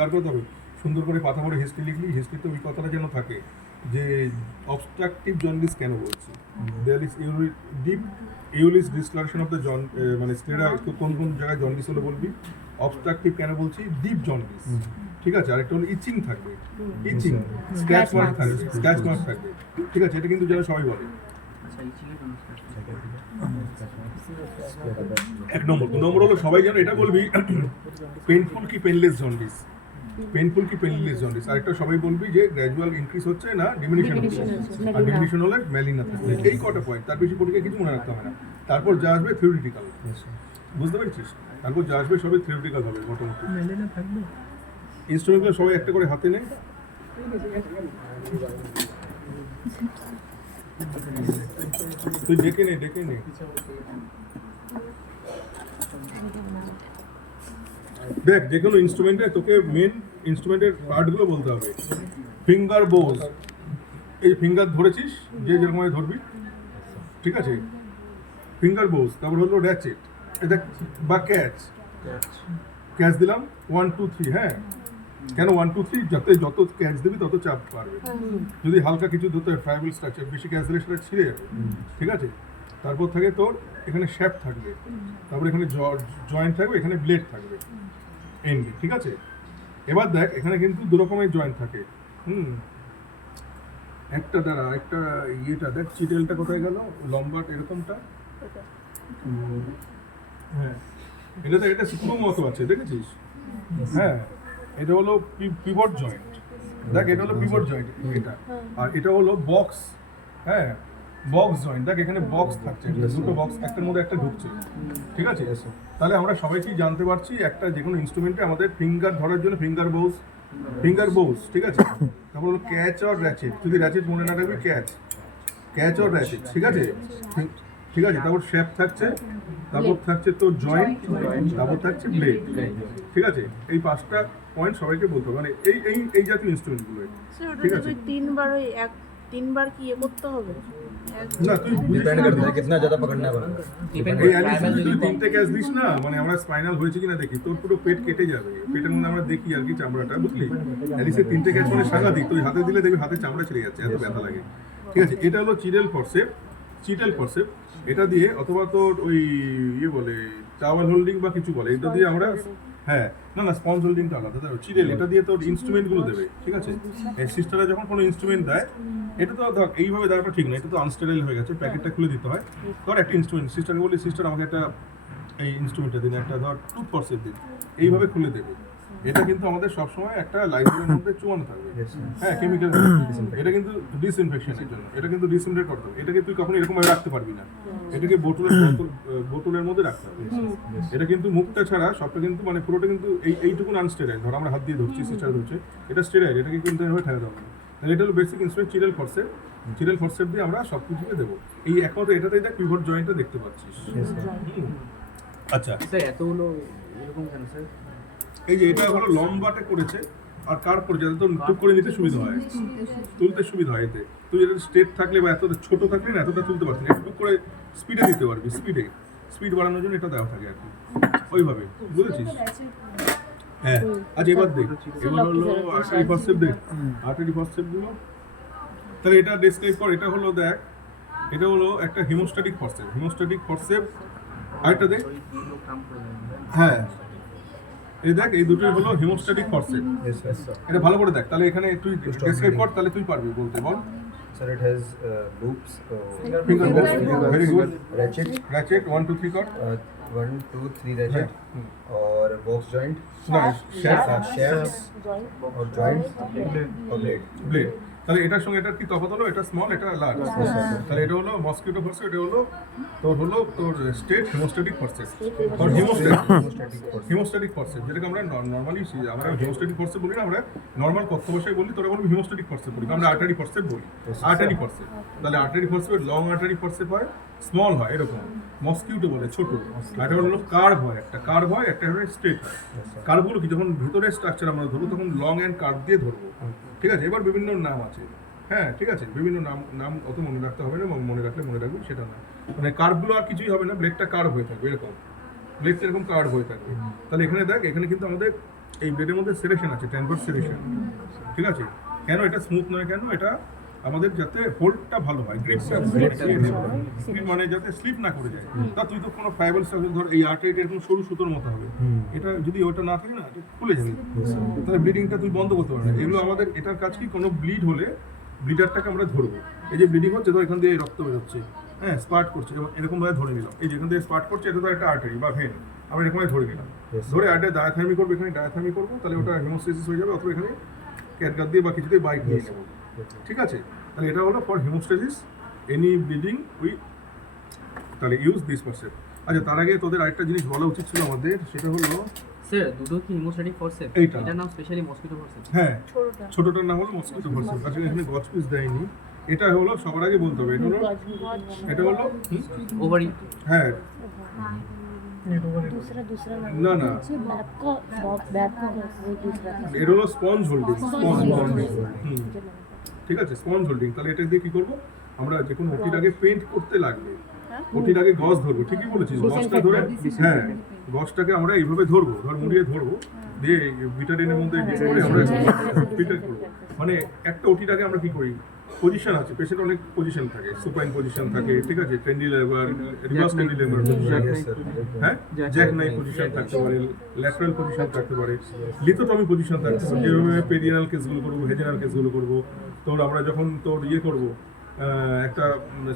দাঁড় করতে হবে সুন্দর করে পাতা পড়ে হিস্ট্রি লিখলি, হিস্ট্রিতে ওই কথাটা যেন থাকে যে অবস্ট্রাকটিভ জন্ডিস কেন বলছি, there is deep ileus discussion of the মানে স্টেরা কোন কোন জায়গায় জন্ডিস হলো বলবি, অবস্ট্রাকটিভ কেন বলছি, ডিপ জন্ডিস, ঠিক আছে। আর একটা হলো ইচিং থাকবে, ইচিং স্ক্র্যাচ মার্ক থাকবে, স্ক্র্যাচ মার্ক থাকবে, ঠিক আছে। এটা কিন্তু যেন সবাই বলে। এক নম্বর, দু নম্বর হলো সবাই যেন এটা বলবি পেইনফুল কি পেনলেস জন্ডিস, পেইনফুল কি পেনলেস জন্ডিস। আরেকটা সবাই বলবি যে গ্র্যাজুয়াল ইনক্রিজ হচ্ছে না ডিমিনিশন হচ্ছে, আর ডিমিনিশন হলে ম্যালিনা থাকবে। এই কটা পয়েন্ট, তার বেশি পরীক্ষা কিছু মনে রাখতে হবে না। তারপর যা আসবে থিওরিটিক্যাল, বুঝতে পেরেছিস? তারপর যা আসবে সবই থিওরিটিক্যাল হবে মোটামুটি। ইনস্ট্রুমেন্টগুলো সবাই একটা করে হাতে নেই। তুই ডেকে নে, ডেকে নে। দেখ, যে কোনো ইনস্ট্রুমেন্টে তোকে মেন ইনস্ট্রুমেন্টের পার্টগুলো বলতে হবে। ফিঙ্গার বোজ, এই ফিঙ্গার ধরেছিস যে যেরকম ধরবি, ঠিক আছে। ফিঙ্গার বোজ, তারপর হলো র্যাচেট, এটা বা ক্যাচ, ক্যাচ দিলাম 1 2 3, হ্যাঁ। কেন 1 2 3? যত ক্যাচ দিবি তত চাপ পারবে। যদি হালকা কিছু ধরতে হয় ট্রাইবাল স্ট্রাকচার, বেশি ক্যাচ দিলে সেটা ছিঁড়ে যাবে, ঠিক আছে। তারপর থাকে তোর এখানে শ্যাফট থাকবে, তারপর এখানে জয়েন্ট থাকবে, এখানে ব্লেড থাকবে এন্ডে, ঠিক আছে। এবার দেখ, এখানে কিন্তু দু রকমের জয়েন্ট থাকে, একটা দ্বারা একটা ইয়েটা দেখ, চিটেলটা কোথায় গেল, লম্বা এরকমটা, হ্যাঁ, এটা স্ক্রু মতো আছে, দেখেছিস? হ্যাঁ, এটা হলো পিভট জয়েন্ট, দেখ এটা হলো পিভট জয়েন্ট এটা, আর এটা হলো বক্স, হ্যাঁ, বক্স জয়েন্ট। দেখ এখানে বক্স থাকছে, দুটো বক্স, একটার মধ্যে একটা ঢুকছে, ঠিক আছে। তাহলে আমরা সবাইকেই জানতে পারছি একটা যে কোনো ইনস্ট্রুমেন্টে আমাদের ফিঙ্গার ধরার জন্য ফিঙ্গার বোস, ঠিক আছে। তারপর হলো ক্যাচ আর র্যাচেট, যদি র্যাচেট মনে না রাখবি, ক্যাচ আর র্যাচেট, ঠিক আছে, ঠিক আছে। তারপর শ্যাফট থাকছে, তারপর থাকছে তোর জয়েন্ট, তারপর থাকছে ব্লেড, ঠিক আছে। এই 5টা পয়েন্ট সবাইকে বলতে হবে, মানে এই জাতীয় ইনস্ট্রুমেন্টগুলো, ঠিক আছে। তিনবার কি করতে হবে? না, তুই डिपेंड करता है कितना ज्यादा पकड़ना है। এই অ্যালিসিস যদি 3টে ক্যাচ দিস না, মানে আমরা স্পাইনাল হয়েছে কিনা দেখি, তোর পুরো পেট কেটে যাবে। পেটের মধ্যে আমরা দেখি আর কি চামড়াটা, বুঝলি? অ্যালিসের 3টে ক্যাচ মানে সাংঘাতিক, তুই হাতে দিলে দেখবি হাতে চামড়া ছিঁড়ে যাচ্ছে, এত ব্যথা লাগে, ঠিক আছে। এটা হলো চিটেল ফরসেপ, এটা দিয়ে অথবা তোর ওই ইয়ে বলে টাওয়াল হোল্ডিং বা কিছু বলে, এটা দিয়ে আমরা, হ্যাঁ, না স্পঞ্জ হোল্ডিংটা আলাদা, চিটেল, এটা দিয়ে তোর ইনস্ট্রুমেন্টগুলো দেবে, ঠিক আছে। এই সিস্টাররা যখন কোনো ইনস্ট্রুমেন্ট দেয়, এটা তো ধর এইভাবে দেওয়াটা ঠিক না, এটা তো আনস্টেরাইল হয়ে গেছে, প্যাকেটটা খুলে দিতে হয়। ধর একটা ইনস্ট্রুমেন্ট, সিস্টারকে বলি, সিস্টার আমাকে একটা এই ইনস্ট্রুমেন্টটা দিন, একটা ধর টুথ ফরসেপ দিন, এইভাবে খুলে দেবে। এটা কিন্তু আমাদের সবসময় একটা লাইফের মধ্যে চুয়ানো থাকবে, হ্যাঁ, কেমিক্যাল। এটা কিন্তু ডিসইনফেকশনের জন্য, এটা কিন্তু ডিসইনফেক্ট করতে হবে। এটাকে তুই কখনো এরকমভাবে রাখতে পারবি না, এটাকে বোতলের মধ্যে রাখতে হবে। এটা কিন্তু মুখটা ছাড়া সবটা কিন্তু, মানে পুরোটা কিন্তু এইটুকুন আনস্টেরাইল। ধর আমরা হাত দিয়ে ধরছি, সিস্টার ধরছে, এটা স্টেরাইল, এটাকে কিন্তু এভাবে ঠেকাতে হবে না। তাহলে এটা হলো বেসিক ইনস্ট্রুমেন্ট, চিটেল ফরসেপ দিয়ে আমরা সব কিছুকে দেবো। এই একমাত্র এটাতেই দেখ পিভট জয়েন্টটা দেখতে পাচ্ছিস। আচ্ছা, এতগুলো এরকম কেন স্যার? এই যে এটা হলো লম্বাটে করেছে, আর কার পরে যাতে তোর টুক করে নিতে সুবিধা হয়, তুলতে সুবিধা হয়। এতে তুই এটা স্ট্রেট থাকলে বা এতটা ছোট থাকলে না, এতটা তুলতে পারবি না, একটু করে স্পিডে দিতে পারবি, স্পিড বাড়ানোর জন্য এটা দেওয়া থাকে আর কি, ওইভাবে, বুঝেছিস? হ্যাঁ, আচ্ছা এবার দেখ, এবার হলো আর্টারি ফরসেপ গুলো। তাহলে এটা ডেসক্রাইব কর। এটা হলো দেখ, এটা হলো একটা হিমোস্ট্যাটিক ফরসেপ, আরেকটা দেখ, হ্যাঁ, এই দেখ, এই দুটোই হলো হিমোস্ট্যাটিক ফরসেপ। এটা ভালো করে দেখ, তাহলে এখানে তুই ডেসক্রাইব কর, তাহলে তুই পারবি বলতে, বল। Sir, it has loops. Finger loops, very good. Ratchet 1 2 3 কর। 1 2 3 ratchet और box joint, না, শ্যাফট और joints और blade. ব্লেড। তাহলে এটার সঙ্গে এটার কি তফাৎ হলো? এটা স্মল, এটা লার্জ। তাহলে এটা হলো মসকিউটো ফরসেপ, এটা হলো তোর straight haemostatic forceps, or haemostatic forceps, যেটাকে আমরা নর্মালি আমরা হিমোস্ট্যাটিক ফরসেপ বলি না, আমরা নর্মাল কথ্য ভাষায় বলি, তোরা বলবি হিমোস্ট্যাটিক ফরসেপ বলি, আমরা আর্টারি ফরসেপ বলি। আর্টারি ফরসেপ, তাহলে artery forcep long artery forcep হয়, স্মল হয় এরকম, মসকিউটো বলে ছোট, আর এটা হলো কার্ভ হয়, একটা হলো স্ট্রেট হয়। কার্ভগুলো কি, যখন ভিতরে স্ট্রাকচার আমরা ধরবো তখন লং অ্যান্ড কার্ভ দিয়ে ধরবো, ঠিক আছে। এবার বিভিন্ন নাম আছে, হ্যাঁ, ঠিক আছে, বিভিন্ন নাম অত মনে রাখতে হবে না, মনে রাখবো সেটা না, মানে কার্ভগুলো আর কিছুই হবে না, ব্লেডটা কার্ভ হয়ে থাকবে এরকম, ব্লেডটা এরকম কার্ভ হয়ে থাকবে। তাহলে এখানে দেখ, এখানে কিন্তু আমাদের এই ব্লেডের মধ্যে সেরেশন আছে, 10% সেরেশন, ঠিক আছে? কেন এটা স্মুথ নয়, কেন এটা আমাদের যাতে হোল্ডটা ভালো হয়, গ্রিপটা মানে যাতে স্লিপ না করে যায়। তা তুই তো কোনো ফাইবার স্ট্রাকচার ধর এই আর্টারিটা এরকম সরু সুতোর মতো হবে, এটা যদি ওটা না থাকে না এটা খুলে যাবে, তাহলে ব্লিডিংটা তুই বন্ধ করতে পারবি না। এগুলো আমাদের এটার কাজ কি, কোনো ব্লিড হলে ব্লিডারটাকে আমরা ধরবো, এই যে ব্লিডিং হচ্ছে তো এখান দিয়ে রক্ত বেরোচ্ছে, হ্যাঁ স্পার্ট করছে, এরকম ভাবে ধরে নিলাম, এই যেখান থেকে স্পার্ট করছে এটা তো একটা আর্টারি বা ভেন, আমরা এরকমভাবে ধরে নিলাম, ধরে আর্টারি ডায়াথার্মি করবো, এখানে ডায়াথার্মি করবো, তাহলে ওটা হেমোস্টেসিস হয়ে যাবে, অথবা এখানে ক্যাটগার দিয়ে বা কিছু দিয়ে বাইক নিয়ে নেবো, ঠিক আছে? তাহলে এটা হলো for haemostasis, any bleeding we তাহলে ইউজ দিস পারসেপ। আচ্ছা, তার আগে তোদের আরেকটা জিনিস বলা উচিত ছিল আমাদের, সেটা হলো স্যার দুটো কি হিমোস্ট্যাটিক ফোর্সেপ? এইটা। এটার নাম স্পেশালি মসকিটো ফোর্সেপ। হ্যাঁ, ছোটটা ছোটটার নাম হলো মসকিটো ফোর্সেপ, আসলে এখানে গজ পিস দেয়নি। এটা হলো সবার আগে বলতে হবে, এটা হলো ওভারি। হ্যাঁ दूसरा दूसरा না না, बैक का वो दूसरा था এটা হলো স্পঞ্জ হোল্ডিং, স্পঞ্জ হোল্ডিং, ঠিক আছে? স্পঞ্জ হোল্ডিং, তাহলে এটা দিয়ে কি করবো আমরা, যে কোনো ওটির আগে পেন্ট করতে লাগবে, ওটির আগে গজ ধরবো, ঠিকই বলেছিস, গজটা ধরে, হ্যাঁ গজটাকে আমরা এইভাবে ধরবো, মুড়িয়ে ধরবো, দিয়ে বিটাডিনের মধ্যে দিয়ে করে আমরা ফিটার করবো। মানে একটা ওটির আগে আমরা কি করি, পজিশন আছে, পেশেন্ট অনেক পজিশন থাকে, সুপাইন পজিশন থাকে, ঠিক আছে, ক্যান্ডিলেভার, রিভার্স ক্যান্ডিলেভার পজিশন, হ্যাঁ জ্যাক নাই পজিশন থাকতে পারে, ল্যাটারাল পজিশন থাকতে পারে, লিথোটমি পজিশন থাকতে পারে, যেভাবে পেরিয়ানাল কেসগুলো করবো, হেজেনাল কেসগুলো করবো। তোর আমরা যখন তোর ইয়ে করবো, একটা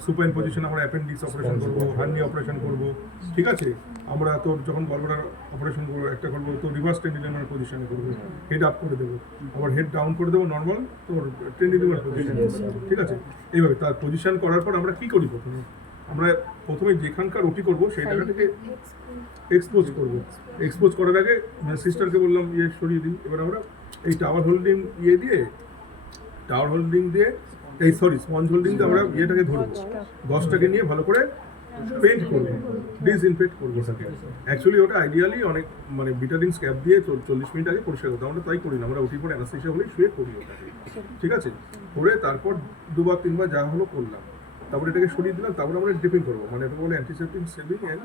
সুপাইন পজিশন আমরা অ্যাপেন্ডিক্স অপারেশন করবো, হার্নি অপারেশন করবো, ঠিক আছে? আমরা তোর যখন গলব্লাডার অপারেশন করবো একটা করবো, তো রিভার্স টেন্ডিলিভার পজিশনে করবো, হেড আপ করে দেবো, আবার হেড ডাউন করে দেবো, নর্মাল তোর টেন্ডিলিভার পজিশন, ঠিক আছে? এইভাবে তার পজিশন করার পর আমরা কি করি, প্রথমে যেখানকার ওটি করবো সেই জায়গাটাকে এক্সপোজ করবো। এক্সপোজ করার আগে সিস্টারকে বললাম ইয়ে সরিয়ে দিই, এবার আমরা এই টাওয়ার হোল্ডিং দিয়ে এই স্পঞ্জ হোল্ডিং দিয়ে আমরা ইয়েটাকে ধরবো, গজটাকে নিয়ে ভালো করে পেন্ট করবো, ডিসইনফেক্ট করবো তাকে। অ্যাকচুয়ালি ওটা আইডিয়ালি অনেক মানে বিটাডিন স্ক্যাব দিয়ে 40 মিনিট আগে পরিষ্কার করতে, আমরা তাই করি না, আমরা ওটির পর অ্যানাস্থেসিয়া হলেই শুয়ে করি ওটাকে, ঠিক আছে? করে তারপর 2 বা 3 বার যা হলো করলাম, তারপরে এটাকে সরিয়ে দিলাম, তারপরে আমরা ড্রেপিং করবো, মানে এটা বলে অ্যান্টিসেপ্টিক সেভিং অ্যান্ড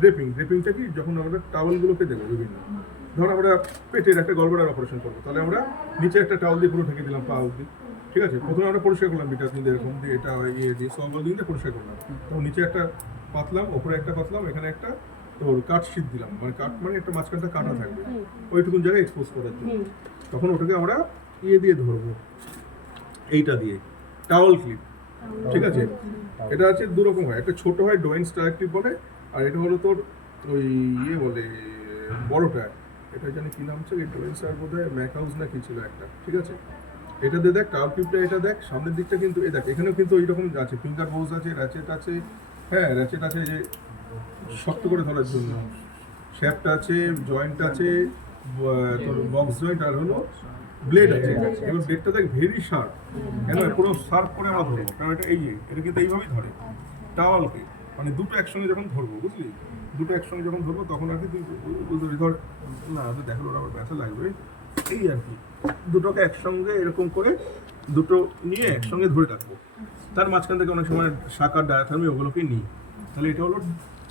ড্রেপিংটা কি, যখন আমরা টাওয়ালগুলোকে দেবো বিভিন্ন, ধর আমরা পেটের একটা গলব্লাডার অপারেশন করবো, তাহলে আমরা নিচে একটা টাওয়াল দিয়ে পুরো ঢেকে দিলাম, পা অবধি, ঠিক আছে? প্রথমে আমরা পরিষ্কার করলাম বিটাসনিতে এরকম দিয়ে, এটা ইয়ে দিয়ে সব দিয়ে পরিষ্কার করলাম, তো নিচে একটা পাতলাম, ওপরে একটা পাতলাম, এখানে একটা তোর কাট শীট দিলাম, মানে কাট মানে একটা মাঝখানটা কাটা থাকবে ওইটুকুন জায়গায় এক্সপোজ করার জন্য। তখন ওটাকে আমরা ইয়ে দিয়ে ধরবো, এইটা দিয়ে টাওয়াল ক্লিপ, ঠিক আছে? এটা আছে 2 রকম হয়, একটা ছোট হয় ডোয়েন স্টার ক্লিপ বলে, আর এটা হলো তোর ওই ইয়ে বলে বড়টা, এটা জানি কি নাম হচ্ছে, ডোয়েন স্টার বোধ হয় ম্যাকহাউস না কি ছিল একটা, ঠিক আছে? এটা দিয়ে দেখ টাওয়াল ক্লিপটা, এটা দেখ সামনের দিকটা কিন্তু এই দেখ, এখানেও কিন্তু এইরকম আছে, ফিঙ্গার বোজ আছে, র্যাচেট আছে, হ্যাঁ র্যাচেট আছে যে শক্ত করে ধরার জন্য, শ্যাফট আছে, জয়েন্ট আছে, তোর বক্স জয়েন্ট, আর হলো ব্লেড আছে। এবার ব্লেডটা দেখ ভেরি শার্প, কেন পুরো শার্প করে আমরা ধরবো, কারণ এটা এটা কিন্তু এইভাবেই ধরে টাওয়ালকে, মানে দুটো একসঙ্গে যখন ধরবো, বুঝলি, দুটো একসঙ্গে যখন ধরবো তখন আর কি তুই ধর না দেখো ওরা আবার ব্যথা লাগবে, এই আর কি দুটোকে একসঙ্গে এরকম করে দুটো নিয়ে একসঙ্গে ধরে রাখবো, তার মাঝখান থেকে অনেক সময় শাকার ডায়াথার্মি ওগুলোকে নিই, তাহলে এটা হলো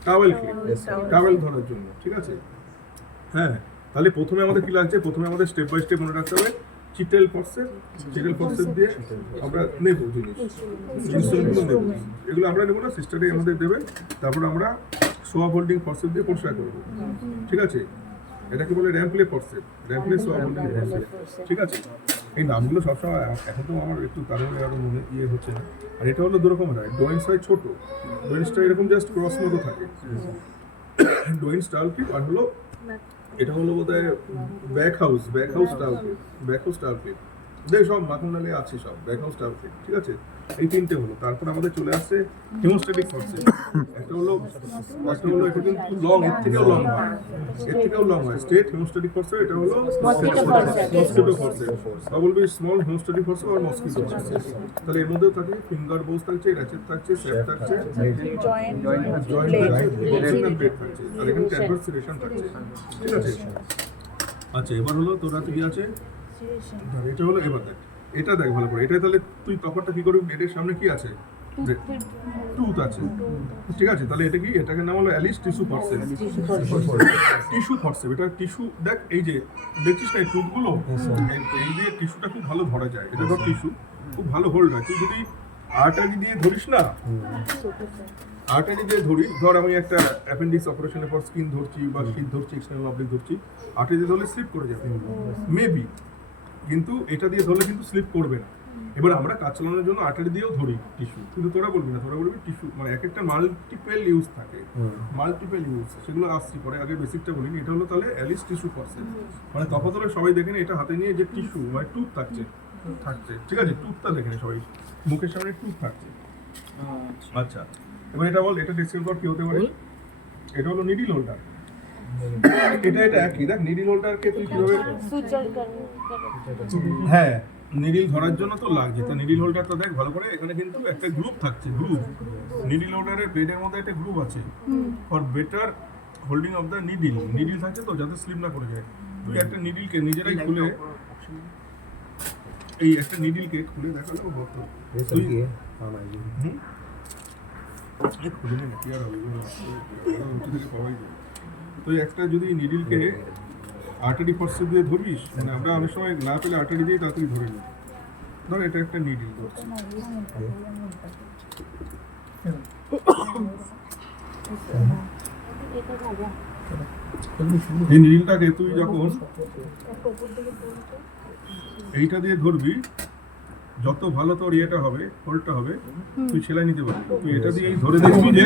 টাওয়েল ক্লিপ, টাওয়েল ধরার জন্য, ঠিক আছে? হ্যাঁ, তাহলে প্রথমে আমাদের কি লাগছে, প্রথমে আমাদের স্টেপ বাই স্টেপ মনে রাখতে হবে, চিটেল ফর্সেপ দিয়ে আমরা নেবো জিনিস, ইনস্ট্রুমেন্টগুলো নেবো, এগুলো আমরা নেবো না, সিস্টারে আমাদের দেবে, তারপর আমরা সোয়াব হোল্ডিং ফর্সেপ দিয়ে পরিষ্কার করবো, ঠিক আছে? এটাকে বলে র্যাম্পলে ফর্সেপ, র্যাম্পলে সোয়াব হোল্ডিং ফর্সেপ, ঠিক আছে? এই নামগুলো সবসময় এখন তো আমার একটু তারপরে আরো মনে ইয়ে হচ্ছে না। আর এটা হলো 2 রকম হয়, ডোয়েন্স হয় ছোট, ডোয়েন্সটা এরকম জাস্ট ক্রস মতো থাকে, ডোয়েন্স টাওয়াল ক্লিপ, আর হলো এটা হলো বোধহয় ব্যাক হাউস টাওয়াল ক্লিপ, দেখ সব মাখনালে আছে, সব ব্যাক হাউস টাওয়াল ক্লিপ, ঠিক আছে? এই 3টে হলো। তারপর আমাদের চলে আসছে হেমোস্ট্যাটিক ফর্সেপ, একটা হলো এটা কিন্তু লং, এর থেকেও লং হয়, স্টেট হেমোস্ট্যাটিক ফর্সেপ, এটা হলো মসকিটো ফর্সেপ, বা বলবি স্মল হেমোস্ট্যাটিক ফর্সেপ আর মসকিটো ফর্সেপ। তাহলে এর মধ্যেও থাকে ফিঙ্গার বোজ থাকছে, র্যাচেট থাকছে, শ্যাফট থাকছে, জয়েন্ট থাকছে, ব্লেড থাকছে, আর এখানে ট্যাম্পার সিলেকশন থাকছে, ঠিক আছে? আচ্ছা, এবার হলো তোর হাতে কি আছে, এটা হলো, এবার দেখ এটা দেখ ভালো করে, এটা তাহলে তুই তখনটা কি করবি, ব্লেডের সামনে কি আছে, টুথ আছে, ঠিক আছে? তাহলে এটা কি, এটাকে নাম হলো Alice tissue forceps. Tissue forceps, এটা টিস্যু, দেখ এই যে দেখছিস না এই টুথগুলো, এই দিয়ে টিস্যুটা খুব ভালো ধরা যায়। এটা ধর টিস্যু খুব ভালো হোল্ড হয়। তুই যদি আর্টারি দিয়ে ধরিস না, আর্টারি দিয়ে ধরিস, ধর আমি একটা অ্যাপেন্ডিক্স অপারেশনের পর স্কিন ধরছি বা শীত ধরছি, এক্সটার্নাল অবলিক ধরছি, আর্টারি দিয়ে ধরলে স্লিপ করে যাবে মেবি, কিন্তু এটা দিয়ে ধরলে কিন্তু স্লিপ করবে না। এবার আমরা কাজ চালানোর জন্য আর্টারি দিয়েও ধরি টিস্যু, কিন্তু তোরা বলবি না, তোরা বলবি টিস্যু মানে এক একটা মাল্টিপল ইউজ থাকে, মাল্টিপল ইউজ, সেগুলো আসছি পরে। আগে বেসিকটা বলিনি। এটা হলো তাহলে অ্যালিস টিস্যু ফরসেপস, মানে তফাৎ হলো সবাই দেখেন এটা হাতে নিয়ে যে টিস্যু মানে টুথ থাকছে, ঠিক আছে? টুথটা দেখেন সবাই, মুখের সামনে টুথ থাকছে। আচ্ছা, এবার এটা বল, এটা ডিসক্রাইব কর কি হতে পারে। এটা হলো নিডল হোল্ডার। এটা একই, দেখ নিডল হোল্ডারকে তুই কিভাবে, सुचर करने হ্যাঁ নিডল ধরার জন্য তো লাগছে। তো নিডল হোল্ডারটা দেখ ভালো করে, এখানে কিন্তু একটা গ্রুপ থাকছে, গ্রুপ। নিডল হোল্ডারের ব্লেডের মধ্যে একটা গ্রুপ আছে for better holding of the needle. Needle থাকছে তো যাতে স্লিপ না করে যায়। তুই একটা নিডলকে নিজেরাই খুলে, এই একটা নিডলকে খুলে দেখালো বলতো ये सब की है काम आएगी। খুলে নে না, কি আর হবে, উঁচু থেকে পাওয়াই যায়। তো এই একটা যদি নিডলকে আর্টারি ফরসেপ দিয়ে ধরিস, মানে আমরা অনেক সময় না পেলে আর্টারি দিয়ে তাড়াতাড়ি ধরে নিই। ধর এটা একটা নিডল ধরছি, এই নিডলটাকে তুই যখন এইটা দিয়ে ধরবি, যত ভালো তোর ইয়েটা হবে, হোল্ডটা হবে, তুই সেলাই নিতে পারবি। তুই এটা দিয়েই ধরে দেখবি যে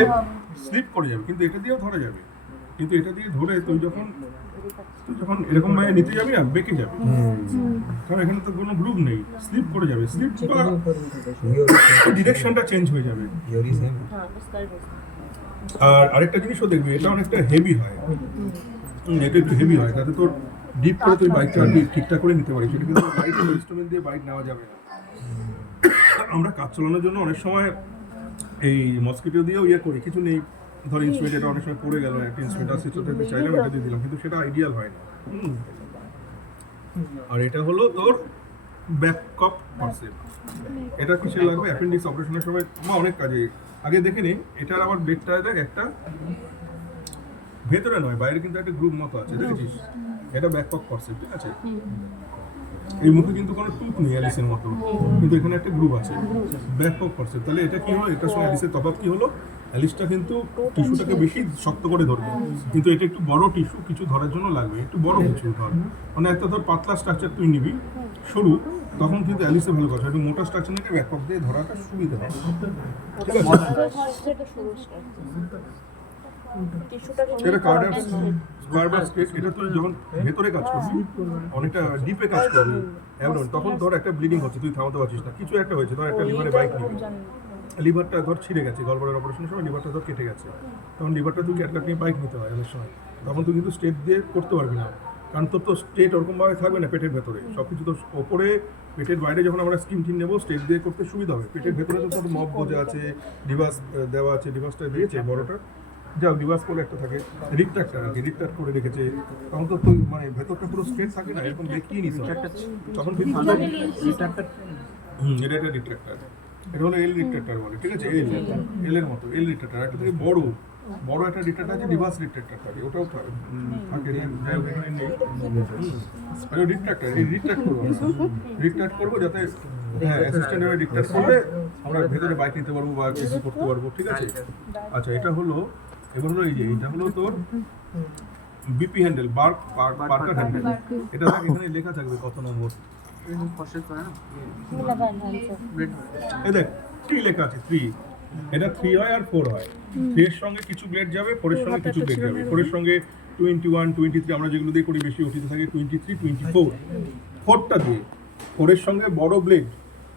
স্লিপ করে যাবে, কিন্তু এটা দিয়েও ধরা যাবে। কিন্তু এটা দিয়ে ধরে তুই যখন এরকম ভাবে নিতে যাবি না, বেঁকে যাবে, কারণ এখানে তো কোনো গ্রুপ নেই, স্লিপ করে যাবে। স্লিপ ডিরেকশনটা চেঞ্জ হয়ে যাবে। योरी सेम हाँ बस कर दो আর আরেকটা জিনিসও দেখবি, এটা অনেকটা হেভি হয়। এটা একটু হেভি হয়, তাতে তোর ডিপ করে তুই বাইকটা আর কি ঠিকঠাক করে নিতে পারিস। এটা কিন্তু বাইক ইনস্ট্রুমেন্ট দিয়ে বাইক নেওয়া যাবে না। আমরা কাজ চালানোর জন্য অনেক সময় এই মসকিটো দিয়েও ইয়ে করি, কিছু নেই, ধর ইনস্ট্রুমেন্ট এটা অনেক সময় পড়ে গেল, একটা ইনস্ট্রুমেন্ট আছে সেটাতে চাইলাম এটা দিয়ে দিলাম, কিন্তু সেটা আইডিয়াল হয় না। আর এটা হলো তোর ব্যাকআপ ফরসেপস। এটা কিসে লাগবে? অ্যাপেন্ডিক্স অপারেশনের সময় বা অনেক কাজে। আগে দেখে নে, এটার আবার ব্লেডটা দেখ, একটা ভেতরে নয় বাইরে কিন্তু একটা গ্রুপ মতো আছে, দেখেছিস? এটা ব্যাকআপ ফরসেপস, ঠিক আছে? এই মুখে কিন্তু কোনো টুথ নেই অ্যালিসের মতো, কিন্তু এখানে একটা গ্রুপ আছে, ব্যাকআপ ফরসেপস। তাহলে এটা কি হলো, এটার সঙ্গে অ্যালিসের তফাৎ কি হলো? অ্যালিসটা কিন্তু টিস্যুটাকে বেশি শক্ত করে ধরবে, কিন্তু এটা একটু বড় টিস্যু, কিছু ধরার জন্য লাগবে একটু বড় কিছু ধর। মানে একটা ধর পাতলা স্ট্রাকচার তুই নিবি সরু, তখন কিন্তু অ্যালিসে ভালো কথা। একটু মোটা স্ট্রাকচার নিলে ব্যাকআপ দিয়ে ধরাটা সুবিধা হবে, ঠিক আছে? এটা কার্ডার স্কেচ, এটা তুই যখন ভেতরে কাজ করবি, অনেকটা ডিপে কাজ করবি, এমন তখন ধর একটা ব্লিডিং হচ্ছে, তুই থামাতে পারছিস না, কিছু একটা হয়েছে, ধর একটা লিভারে বাইক নিবি, লিভারটা ধর ছিঁড়ে গেছে, গলব্লাডার অপারেশনের সময় লিভারটা ধর কেটে গেছে, তখন লিভারটা তুই ক্যাটকাট নিয়ে বাইক নিতে হয় অনেক সময়, তখন তুই কিন্তু স্টেট দিয়ে করতে পারবি না, কারণ তোর তো স্টেট ওরকমভাবে থাকবে না পেটের ভেতরে, সব কিছু তো ওপরে, পেটের বাইরে যখন আমরা স্কিন টিন নেবো স্টেট দিয়ে করতে সুবিধা হবে। পেটের ভেতরে তো তোর মব বোঝা আছে, ডিভাস দেওয়া আছে, ডিভাসটা দিয়েছে বড়টা, যাও ডিভাস করে একটা থাকে, রিট্রাক্টার আর কি, রিট্রাক্ট করে রেখেছে, তখন তো তুই মানে ভেতরটা পুরো স্ট্রেট থাকে না, এরকম দেখিয়ে নিতে হয়, তখন কিন্তু এটা একটা রিট্রাক্টার, এটা হলো এল রিট্রাক্টার বলে, ঠিক আছে? এল এর মতো এল রিট্রাক্টার। একটা থেকে বড় একটা রিট্রাক্টার আছে, ডিভাস রিট্রাক্টার থাকে, ওটাও থাকে, যাই হোক এখানে নেই। রিট্রাক্টার, এই রিট্রাক্ট করবো যাতে, হ্যাঁ অ্যাসিস্ট্যান্ট হয়ে রিট্রাক্ট করলে আমরা ভেতরে বাইক নিতে পারবো বা কিছু করতে পারবো, ঠিক আছে? আচ্ছা, এটা হলো, এবার হলো এই যে এটা হলো তোর বিপি হ্যান্ডেল, পার্কার হ্যান্ডেল। এটা দেখ এখানে লেখা থাকবে কত নম্বর, এই দেখ 3 লেখা আছে, 3, এটা 3 হয় আর 4 হয়। 3 এর সঙ্গে কিছু ব্লেড যাবে, 4 এর সঙ্গে কিছু ব্লেড যাবে। 4 এর সঙ্গে 21, 23 আমরা যেগুলো দিয়ে করি বেশি ওটিতে থাকে 23, 24, 4টা দিয়ে, 4 এর সঙ্গে বড় ব্লেড,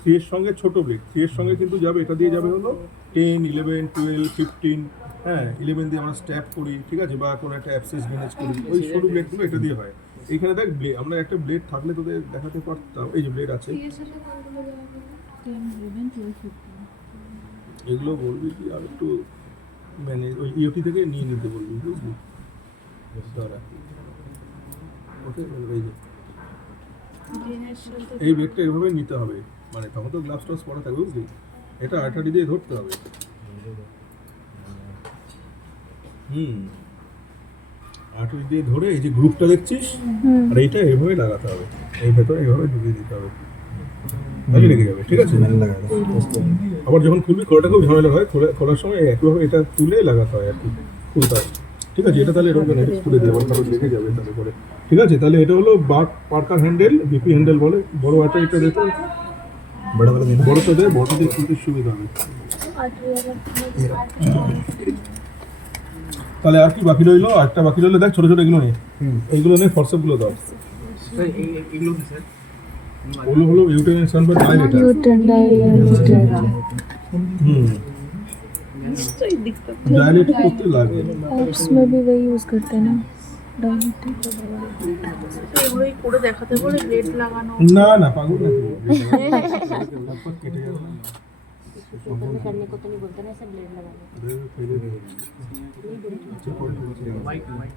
3 এর সঙ্গে ছোট ব্লেড, 3 এর সঙ্গে কিন্তু যাবে, এটা দিয়ে যাবে হলো 10, 11, 12, 15, হ্যাঁ 11 দিয়ে আমরা স্ট্যাপ করি, ঠিক আছে? বা কোনো একটা অ্যাবসেস ম্যানেজ করি, ওই সরু ব্লেডগুলো এটা দিয়ে হয়। এইখানে দেখ ব্লেড, আমরা একটা ব্লেড থাকলে তোদের দেখাতে পারতাম, এই যে ব্লেড আছে, এগুলো বলবি কি আর একটু মানে ওই ইওটি থেকে নিয়ে নিতে বলবি, বুঝলি? দাঁড়া, ওকে, এই যে এই ব্লেডটা এভাবে নিতে হবে, মানে তখন তো গ্লাভস টাভস পরা থাকবে, বুঝলি? এটা আঠারি দিয়ে ধরতে হবে। আঠারি দিয়ে ধরে এই যে গ্রুপটা দেখছিস, আর এইটা এভাবে লাগাতে হবে, এই ভেতরে এইভাবে ঢুকিয়ে দিতে হবে, তাহলে লেগে যাবে। ঠিক আছে, আবার যখন খুলবি খোলাটা খুব ঝামেলা হয়, খোলার সময় একইভাবে এটা তুলে লাগাতে হয় আর কি, খুলতে হয়। ঠিক আছে, এটা তাহলে এরকম না, এটা খুলে দেওয়ার কারণ লেগে যাবে তাহলে পরে। ঠিক আছে, তাহলে এটা হলো পার্কার হ্যান্ডেল, বিপি হ্যান্ডেল বলে। বড় আঠারিটা দিতে বড়টা দেয়, বড়টা দিয়ে খুলতে সুবিধা হবে। তাহলে আর কি বাকি রইলো? একটা বাকি রইলো, দেখ ছোট ছোট এগুলো নেই, এইগুলো নেই, ফরসেপগুলো দাও। স্যার এইগুলো কি স্যার? ওগুলো হলো ইউটেনশন বা ডাইলেটার। डायलेट করতে লাগে। ऑप्स में भी वही यूज करते हैं ना डायलेटर। এগুলোই করে দেখাতে বলে ব্লেড লাগানো। না না, পাগল নাকি? তারপর কেটে যাবে না। ऊपर में करने को तो नहीं बोलते ना, ऐसे ब्लेड लगाने। মাইক মাইক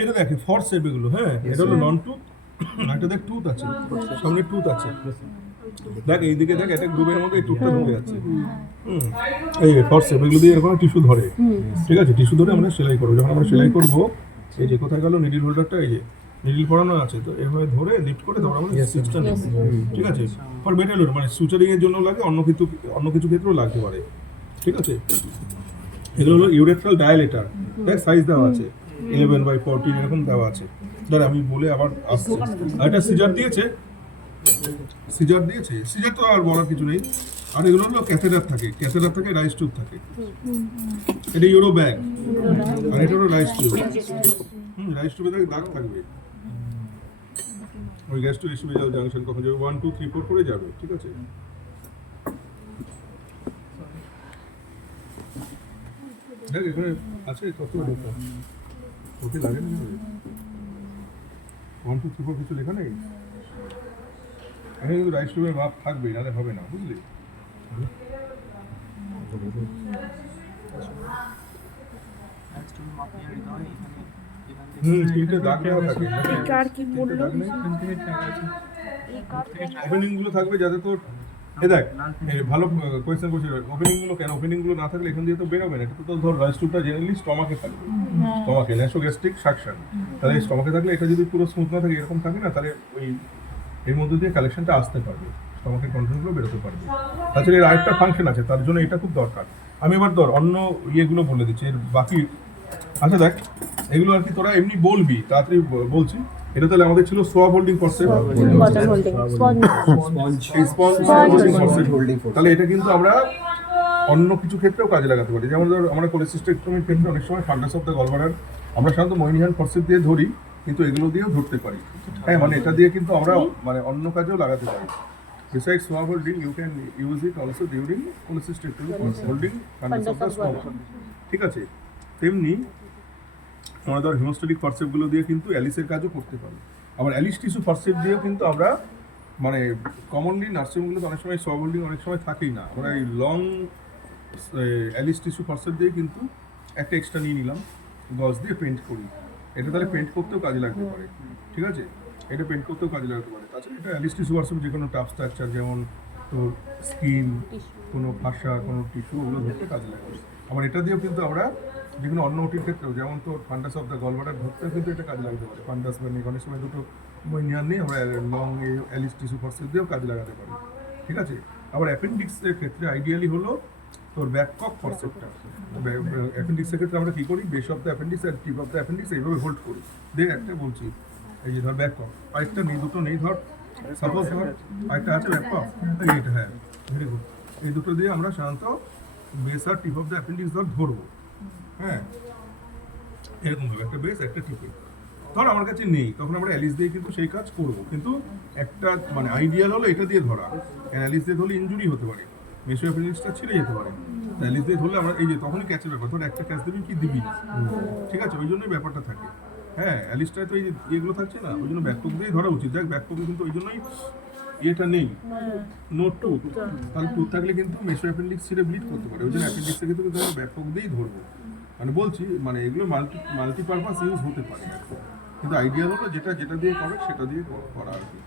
এটা দেখ ফরসেপ এগুলো, হ্যাঁ এটা হলো নন টুথ, একটা দেখ টুথ আছে, সামনে টুথ আছে, দেখ এইদিকে দেখ একটা গ্রুপের মধ্যে এই টুথটা ঢুকে যাচ্ছে। এই ফরসেপ এগুলো দিয়ে এরকম টিস্যু ধরে। ঠিক আছে, টিস্যু ধরে আমরা সেলাই করবো। যখন আমরা সেলাই করবো, এই যে কোথায় গেল নিডিল হোল্ডারটা, এই যে নিডিল পরানো আছে, তো এভাবে ধরে লিফট করে তারপর আমরা সুইচটা নেব। ঠিক আছে, ফর বেটার লোড মানে সুচারিং এর জন্য লাগে, অন্য কিছু ক্ষেত্রেও লাগতে পারে। ঠিক আছে, এগুলো হলো ইউরেথ্রাল ডায়ালেটার, দেখ সাইজ দেওয়া আছে 11/14 এরকম দেওয়া আছে। ধর আমি বলে আবার আসছি, আর এটা সিজার দিয়েছে, সিজার তো আর বলার কিছু নেই। আর এগুলো হলো ক্যাথেটার থাকে, রাইস টিউব থাকে। এটা ইউরো ব্যাগ, আর এটা হলো রাইস টিউব। রাইস টিউবে দাগ থাকবে, ওই গ্যাস টু এসিভিজাল জাংশন কখন যাবে, 1 2 3 4 করে যাবে। ঠিক আছে, দেখ এখানে আছে কত লেখা, ওকে লাগে না 1 2 3 4 কিছু লেখা নেই। এখানে কিন্তু রাইস টিউবের মাপ থাকবে, নাহলে হবে না, বুঝলি? তিনটে দাগ দেওয়া থাকে, কার কি বললো? ওপেনিং গুলো থাকবে যাতে তোর, এ দেখ এই ভালো কোয়েশ্চেন করছিস, ওপেনিং গুলো কেন? ওপেনিং গুলো না থাকলে এখান দিয়ে তো বেরোবে না। এটা তো ধর রাইস টিউবটা জেনারেলি স্টমাকে থাকবে, স্টমাকে ন্যাসোগ্যাস্ট্রিক সাকশন, তাহলে স্টমাকে থাকলে এটা যদি পুরো স্মুথ না থাকে, এরকম থাকে না, তাহলে ওই এর মধ্যে দিয়ে কালেকশনটা আসতে পারবে, স্টমাকের কন্টেন্টগুলো বেরোতে পারবে। তাছাড়া এর আরেকটা ফাংশন আছে, তার জন্য এটা খুব দরকার। আমি এবার ধর অন্য ইয়েগুলো বলে দিচ্ছি, এর বাকি। আচ্ছা দেখ, এগুলো আর কি তোরা এমনি বলবি, তাড়াতাড়ি বলছি। এটা তাহলে আমাদের ছিল swab holding forceps, water holding sponge holding. তাহলে এটা কিন্তু আমরা অন্য কিছু ক্ষেত্রেও কাজে লাগাতে পারি, যেমন ধর আমরা কোলেসিস্টেক্টমির ক্ষেত্রে অনেক সময় ফান্ডাস অফ দ্য গলব্লাডার আমরা সাধারণত মইনিহান ফরসেপ দিয়ে ধরি, কিন্তু এগুলো দিয়েও ধরতে পারি। হ্যাঁ, মানে এটা দিয়ে কিন্তু আমরা মানে অন্য কাজেও লাগাতে পারি। Besides swab holding, you can use it also during cholecystectomy for holding fundus of the stomach. ঠিক আছে, তেমনি আমরা ধর হিমোস্ট্যাটিক ফরসেপগুলো দিয়ে কিন্তু অ্যালিসের কাজও করতে পারি। আবার অ্যালিস টিস্যু ফরসেপ দিয়েও কিন্তু আমরা মানে কমনলি নার্সিংগুলোতে অনেক সময় সোয়াব হোল্ডিং অনেক সময় থাকেই না, আমরা এই লং অ্যালিস টিস্যু ফরসেপ দিয়ে কিন্তু একটা এক্সট্রা নিয়ে নিলাম, গজ দিয়ে পেন্ট করি। এটা তাহলে পেন্ট করতেও কাজে লাগতে পারে। ঠিক আছে, এটা পেন্ট করতেও কাজে লাগতে পারে। তাছাড়া এটা অ্যালিস টিস্যু ফরসেপ যে কোনো টাফ স্ট্রাকচার, যেমন তোর স্কিন, কোনো ফাঁসা, কোনো টিস্যু, ওগুলো ধরতে কাজে লাগে। আবার এটা দিয়েও কিন্তু আমরা যে কোনো অন্য ওটির ক্ষেত্রেও, যেমন তোর ফান্ডাস অফ দ্য গলব্লাডার ধরতেও কিন্তু এটা কাজে লাগতে পারে। ফান্ডাস বা অনেক সময় দুটো মইনিহান নিয়ে আমরা লং অ্যালিস টিস্যু ফরসেপ দিয়েও কাজে লাগাতে পারি। ঠিক আছে, আবার অ্যাপেন্ডিক্সের ক্ষেত্রে আইডিয়ালি হলো তোর ব্যাককক ফরসেপটা। অ্যাপেন্ডিক্সের ক্ষেত্রে আমরা কী করি, বেস অফ দ্য অ্যাপেন্ডিক্স আর টিপ অফ দ্য অ্যাপেন্ডিক্স এইভাবে হোল্ড করি। দেখ একটা বলছি, এই যে ধর ব্যাককক, আরেকটা নেই, দুটো নেই, ধর সাপোজ ধর আরেকটা আছে ব্যাককক, এইটা, হ্যাঁ ভেরি গুড। এই দুটো দিয়ে আমরা সাধারণত বেস আর টিপ অফ দ্য অ্যাপেন্ডিক্স ধরবো। হ্যাঁ, এরকম হবে, একটা বেস একটা টিপে। ধর আমার কাছে নেই, তখন আমরা অ্যালিস দিয়ে কিন্তু সেই কাজ করবো, কিন্তু একটা মানে আইডিয়াল হলো এটা দিয়ে ধরা। অ্যালিস দিয়ে ধরলে ইনজুরি হতে পারে, মেসো অ্যাপেন্ডিক্সটা ছিঁড়ে যেতে পারে। অ্যালিস দিয়ে ধরলে আমরা এই যে তখনই ক্যাচের ব্যাপার, ধর একটা ক্যাচ দিবি কি দিবি না। ঠিক আছে, ওই জন্যই ব্যাপারটা থাকে। হ্যাঁ, অ্যালিসটায় তো এই যে এগুলো থাকছে না, ওই জন্য ব্যাকপক দিয়েই ধরা উচিত। দেখ ব্যাকপকে কিন্তু ওই জন্যই এটা নেই, নো টুথ। তাহলে টুথ থাকলে কিন্তু মেসো অ্যাপেন্ডিক্স ছিঁড়ে ব্লিড করতে পারে, ওই জন্য অ্যাপেন্ডিক্সে কিন্তু আমরা ব্যাকপক দিয়েই ধরবো। মানে বলছি, মানে এগুলো মাল্টিপারপাস ইউজ হতে পারে, কিন্তু আইডিয়া হলো যেটা দিয়ে করে সেটা দিয়ে করা আর কি।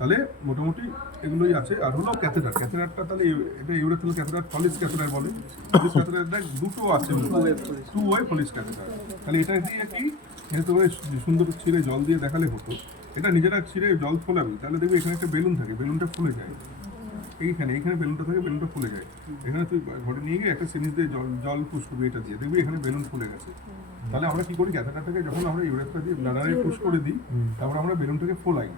তাহলে মোটামুটি এগুলোই আছে। আর হলো ক্যাথেটার, ক্যাথেটারটা তাহলে এটা ইউরেথ্রাল ক্যাথেটার, ফলিস ক্যাথেটার বলে। ফলিস ক্যাথেটার দুটো আছে, টু ওয়ে ফলিস ক্যাথেটার। তাহলে এটা দিয়ে কি, এটা তো সুন্দর ছিঁড়ে জল দিয়ে দেখালে হতো, এটা নিজেরা ছিঁড়ে জল ফোলাবি, তাহলে দেখবি এখানে একটা বেলুন থাকে, বেলুনটা ফুলে যায়। এইখানে বেলুনটা থাকে, বেলুনটা ফুলে যায়। এখানে তুই ঘরে নিয়ে গিয়ে একটা সিরিজ দিয়ে জল পুশ করবি, এটা দিয়ে দেখবি এখানে বেলুন ফুলে গেছে। তাহলে আমরা কি করি, ক্যাথেটারটাকে যখন আমরা ইউরেথ্রা দিয়ে ব্লাডারে পুশ করে দিই, তারপর আমরা বেলুনটাকে ফোলাই।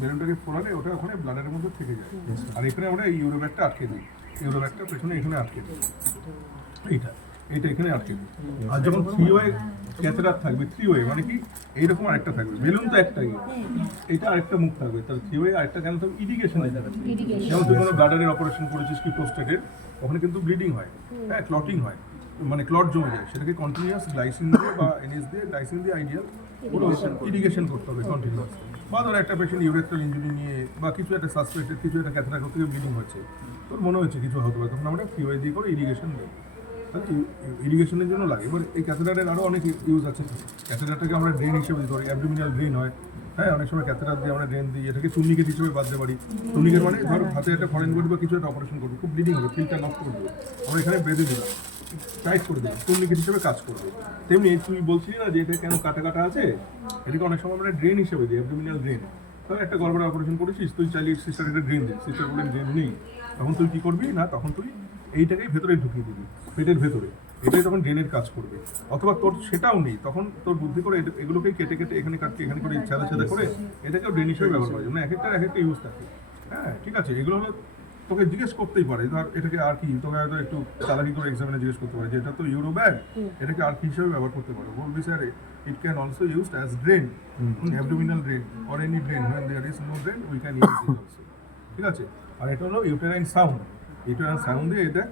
বেলুনটাকে ফোলালে ওটা ওখানে ব্লাডারের মধ্যে থেকে যায়। আর এখানে আমরা এই ইউরোব্যাগটা আটকে দিই, ইউরোব্যাগটা পেছনে এখানে আটকে দিই, এইটা এখানে আটকে দিই। আর যখন 3 ওয়ে ক্যাথেটার থাকবে, 3 ওয়ে মানে কি এইরকম আরেকটা থাকবে, বেলুন তো একটাই, এটা আরেকটা মুখ থাকবে, তার 3 ওয়ে আরেকটা কেন থাকবে, ইরিগেশনে যাবে। যেমন তুই কোনো ব্লাডারের অপারেশন করেছিস কি প্রোস্টেটের, ওখানে কিন্তু ব্লিডিং হয়, হ্যাঁ ক্লটিং হয়, মানে ক্লট জমে যায়, সেটাকে কন্টিনিউয়াস গ্লাইসিন দিয়ে বা এনএস দিয়ে, গ্লাইসিন দিয়ে আইডিয়াল পুরো ইরিগেশন করতে হবে কন্টিনিউয়াস। বা ধর একটা পেশেন্ট ইউরেথ্রাল ইনজুরি নিয়ে বা কিছু একটা সাসপেক্টেড, কিছু একটা ক্যাথেটার করতে গিয়ে ব্লিডিং হচ্ছে, তোর মনে হচ্ছে কিছু হতে পারে, তখন আমরা 3 ওয়ে দিয়ে করে ইরিগেশন দেবো। তাহলে ইরিগেশনের জন্য লাগে। এবার এই ক্যাথেটারের আরও অনেক ইউজ আছে। ক্যাথেটারটাকে আমরা ড্রেন হিসেবে দিতে পারি, অ্যাবডোমিনাল ড্রেন হয়, হ্যাঁ অনেক সময় ক্যাথেটার দিয়ে আমরা ড্রেন দিই, এটাকে টুর্নিকেট হিসেবে বাঁধতে পারি। টুর্নিকেট মানে ধর হাতে একটা ফরেন বডি বা কিছু একটা অপারেশন করবো, খুব ব্লিডিং হবে, ফিলটা নষ্ট করে দেবো, আমরা এখানে বেঁধে দিলাম, টাইট করে দিলাম, টুর্নিকেট হিসেবে কাজ করবে। তেমনি তুই বলছিলি না যে এটা কেন কাটা কাটা আছে, এটাকে অনেক সময় আমরা ড্রেন হিসেবে দিই, অ্যাবডোমিনাল ড্রেন। ধর একটা গড়বড় অপারেশন করেছিস, তুই চাইলে সিস্টার একটা ড্রেন দিই, সিস্টার বলে ড্রেন নেই, তখন তুই কী করবি না, তখন তুই এইটাকেই ভেতরে ঢুকিয়ে দিবি, পেটের ভেতরে, এটাই তখন ড্রেনের কাজ করবে। অথবা তোর সেটাও নেই, তখন তোর বুদ্ধি করে এগুলোকেই কেটে কেটে এখানে কাটতে, এখানে করে ছাদা করে এটাকেও ড্রেন হিসেবে ব্যবহার করা যায়, মানে এক একটা ইউজ থাকে। হ্যাঁ ঠিক আছে, এগুলো হলো তোকে জিজ্ঞেস করতেই পারে, ধর এটাকে আর কি, তোকে হয়তো একটু চালাকি করে এক্সামিনে জিজ্ঞেস করতে পারে যে এটা তো ইউরো ব্যাগ, এটাকে আর কি হিসেবে ব্যবহার করতে পারো, বলবি sir it can also used as drain, abdominal drain or any drain, when there is no drain we can use this also. ঠিক আছে, আর এটা হলো ইউটেরাইন সাউন্ড, ইউটেরাইন সাউন্ড দিয়ে এটা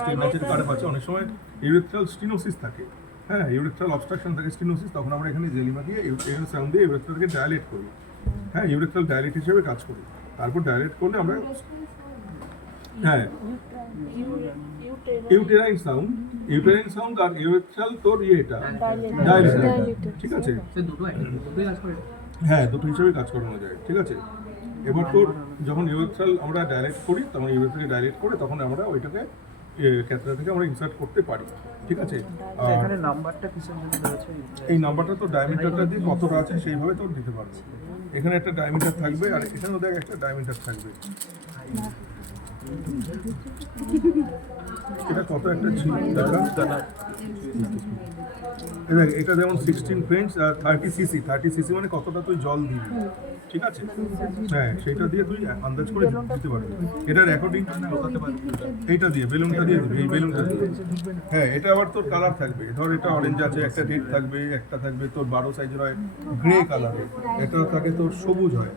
স্টেনাইজের কার্ডে পাচ্ছে। অনেক সময় ইউরেথ্রাল স্টিনোসিস থাকে, হ্যাঁ ইউরেথ্রাল অবস্ট্রাকশন থাকে, স্টিনোসিস, তখন আমরা এখানে জেলিমা দিয়ে ইউরেথ্রাল সাউন্ড দিয়ে ইউরেথ্রালকে ডায়ালেট করি, হ্যাঁ ইউরেথ্রাল ডায়ালেট হিসেবে কাজ করি। তারপর ডায়ালেট করলে আমরা, হ্যাঁ ইউটেরাইন সাউন্ড আর ইউরেথ্রাল তোর এটা ডায়ালেট, ঠিক আছে, স্যার দুটোই কাজ করে। হ্যাঁ দুটো হিসেবে কাজ করানো যায়। ঠিক আছে, এবার তোর যখন ইউরেথ্রাল আমরা ডাইরেক্ট করি, তখন ইউরেথ্রালকে ডাইরেক্ট করে তখন আমরা ওইটাকে ক্যাথেটার থেকে আমরা ইনসার্ট করতে পারি। ঠিক আছে, আর এখানে নাম্বারটা কিসের জন্য রয়েছে? এই নাম্বারটা তো ডায়ামিটারটা দিয়ে কতটা আছে সেইভাবে তোর দিতে পারবো। এখানে একটা ডায়ামিটার থাকবে, আর এখানেও দেখ একটা ডায়ামিটার থাকবে, এটা কত একটা ছিল দেখা, এটা যেমন 16 ফ্রেন্ডস আর 30 সিসি মানে কতটা তুই জল দিবি। ঠিক আছে, হ্যাঁ সেটা দিয়ে তুই আন্দাজ করে দিতে পারবি, এটার অ্যাকর্ডিং এইটা দিয়ে বেলুনটা দিয়ে দিবি, এই বেলুনটা দিয়ে। হ্যাঁ এটা আবার তোর কালার থাকবে, ধর এটা অরেঞ্জ আছে, একটা রেড থাকবে, একটা থাকবে তোর 12 সাইজের হয় গ্রে কালারের, এটা থাকে তোর সবুজ হয়,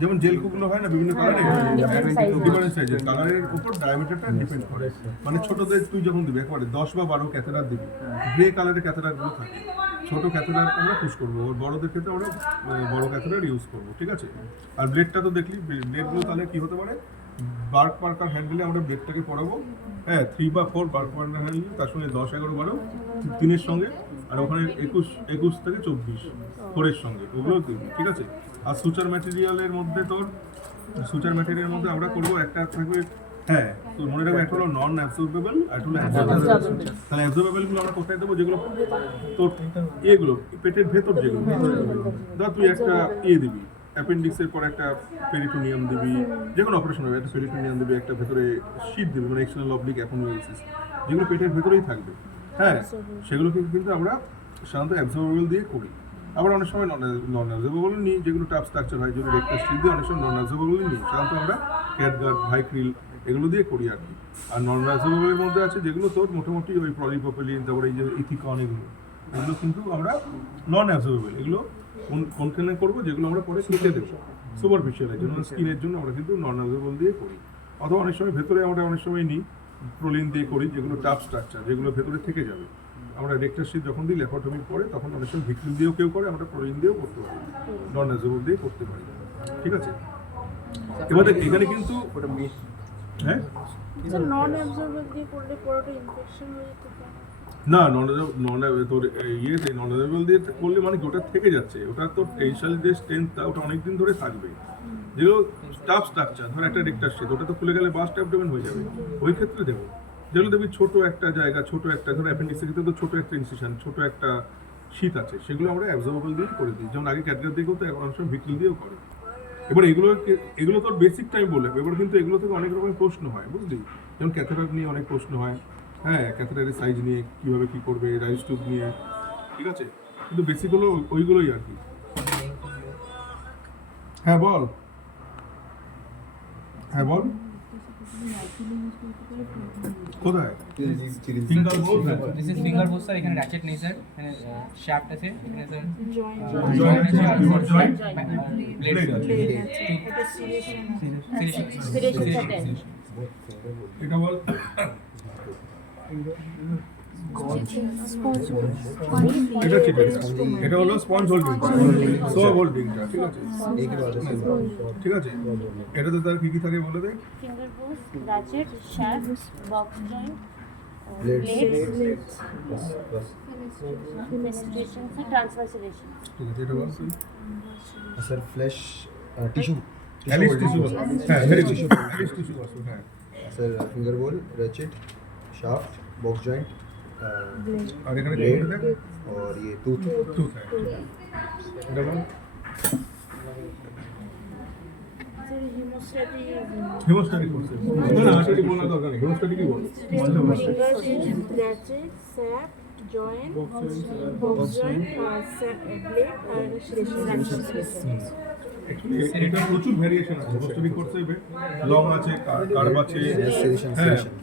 যেমন জেলকুগুলো হয় না বিভিন্ন কালারের, ডিফারেন্ট সাইজের, কালারের উপর ডায়ামিটারটা ডিপেন্ড করে। মানে ছোটদের তুই যখন দিবি একবারে 10 বা 12 ক্যাথেটার দিবি, গ্রে কালারের ক্যাথেটারগুলো থাকে, ছোট ক্যাথেটার আমরা পুশ করবো, ওর বড়দের ক্ষেত্রে আমরা বড় ক্যাথেটার ইউজ করবো। ঠিক আছে, আর ব্লেডটা তো দেখলি, ব্লেডগুলো তাহলে কি হতে পারে, বার্ক পার্কার হ্যান্ডেলে আমরা ব্লেডটাকে পড়াবো, হ্যাঁ 3 বা 4 বার্ক পার্কার হ্যান্ডেল, তার সঙ্গে 10, 11, 12 3-এর সঙ্গে, আর ওখানে 21 থেকে 24 4-এর সঙ্গে, ওগুলো দিবি। ঠিক আছে, আর সুচার ম্যাটেরিয়ালের মধ্যে আমরা করবো একটা থাকবে, হ্যাঁ তো মনে রাখবো একটা হলো নন অ্যাবসর্বেবল আর একটা হলো অ্যাবসর্বেবল। তাহলে অ্যাবসর্বেবলগুলো আমরা কোথায় দেবো, যেগুলো তোর এগুলো পেটের ভেতর, যেগুলো ধর তুই একটা দিবি অ্যাপেন্ডিক্সের পর একটা পেরিটোনিয়াম দিবি, যে কোনো অপারেশন হবে একটা পেরিটোনিয়াম দিবি, একটা ভেতরে শীত দিবি মানে এক্সটার্নাল অবলিক অ্যাপোনিওসিস, যেগুলো পেটের ভেতরেই থাকবে, হ্যাঁ সেগুলোকে কিন্তু আমরা সাধারণত অ্যাবসর্বেবল দিয়ে করি। আবার অনেক সময় নন অ্যাবসর্বেবল নিই, যেগুলো টাফ স্ট্রাকচার হয়, যেগুলো রেক্টাস শীত দিয়ে অনেক সময় নন অ্যাবসর্বেবল নিই, সাধারণত আমরা ক্যাটগার্ড, ভাইক্রিল এগুলো দিয়ে করি আর কি। আর নন অ্যাবসর্বেবলের মধ্যে আছে যেগুলো তোর মোটামুটি ওই পলিপ্রোপিলিন, তারপরে এই যে ইথিকন, এগুলো কিন্তু আমরা নন অ্যাবসর্বেবল, এগুলো কোনখানে করবো, যেগুলো আমরা পরে কেটে দেবো সুপারফিশিয়ালের জন্য, স্কিনের জন্য আমরা কিন্তু নন অ্যাবসর্বেবল দিয়ে করি। অথবা অনেক সময় ভেতরে আমরা অনেক সময় নিই প্রোলিন দিয়ে করি, যেগুলো টাফ স্ট্রাকচার, যেগুলো ভেতরে থেকে যাবে, আমরা রেক্টাস শীত যখন দিই ল্যাপারটমি পরে, তখন অনেক সময় ভিক্রিল দিয়েও কেউ করে, আমরা প্রোলিন দিয়েও করতে পারি, নন অ্যাবসর্বেবল দিয়ে করতে পারি। ঠিক আছে, এবার এখানে কিন্তু হ্যাঁ নন অ্যাবজর্বেবল দিয়ে করলে পুরোটা ইনফেকশন হয়ে যেতে পারে। না, নন তোর নন অ্যাবসর্বেবল দিয়ে করলে মানে কি ওটা থেকে যাচ্ছে, ওটা তোর টেনশাল যে স্ট্রেংথটা ওটা অনেকদিন ধরে থাকবে, যেগুলো স্টাফ স্ট্রাকচার, ধর একটা রেক্টার শীত, ওটা তো খুলে গেলে বাস্ট অ্যাবডোমেন হয়ে যাবে, ওই ক্ষেত্রে দেবো। যেগুলো দেখবি ছোট একটা জায়গা, ছোট একটা ধর অ্যাপেন্ডিক্সের ক্ষেত্রে তো ছোট একটা ইনসিশন, ছোট একটা শীত আছে, সেগুলো আমরা অ্যাবজর্বেবল দিয়ে করে দিই। যেমন আগে ক্যাটগার দিয়েও তো অনেক সময় ভিক্রিল দিয়েও করে। এবার এগুলো তোর বেসিক টাইম বলে, এবার কিন্তু এগুলো থেকে অনেক রকমের প্রশ্ন হয়, বুঝলি? যেমন ক্যাথেটার নিয়ে অনেক প্রশ্ন হয়, হ্যাঁ, ক্যাথেটারের সাইজ নিয়ে কীভাবে কী করবে, রাইস টিউব নিয়ে, ঠিক আছে? কিন্তু বেসিক হলো ওইগুলোই আর কি। হ্যাঁ বল, হ্যাঁ বল, কোথায় single ball? This is finger both sir, এখানে ratchet নেই স্যার, এখানে shaft আছে, এখানে স্যার জয়েন্ট আছে, আর জয়েন্ট blade blade আছে। এটা সিরিয়েশন এটা বল, এটা ঠিক আছে, এটা হলো স্পঞ্জ হোল্ডিং, সোয়া হোল্ডিংটা, ঠিক আছে? एक ही बात है ঠিক আছে, এটাতে তার কি কি থাকে বলে দে। finger bows, ratchet, shaft, box joint, Blades. blades, बस बस penetration से transversation. ঠিক আছে, এটা বল তুই। Sir flash tissue Alice tissue, হ্যাঁ ভেরি গুড, অ্যালিস টিস্যু আছে, হ্যাঁ। सर फिंगर बोल रेचेट शाफ्ट बॉक्स जॉइंट আর এখানে কি ब्लेड থাকে? और ये टूथ টুথ है, এটা বল। স্যার হিমোস্ট্যাটিক হিমোস্ট্যাটিক কোর্সে, না সেটা বলার দরকার নেই, হিমোস্ট্যাটিক কি বল? Finger ratchet shaft joint box joint blade আর সিরিয়েশন। এটা প্রচুর ভ্যারিয়েশন আছে, হিমোস্ট্যাটিক কোর্সে লং আছে, কার্ভ আছে, सेशन হ্যাঁ, सेशन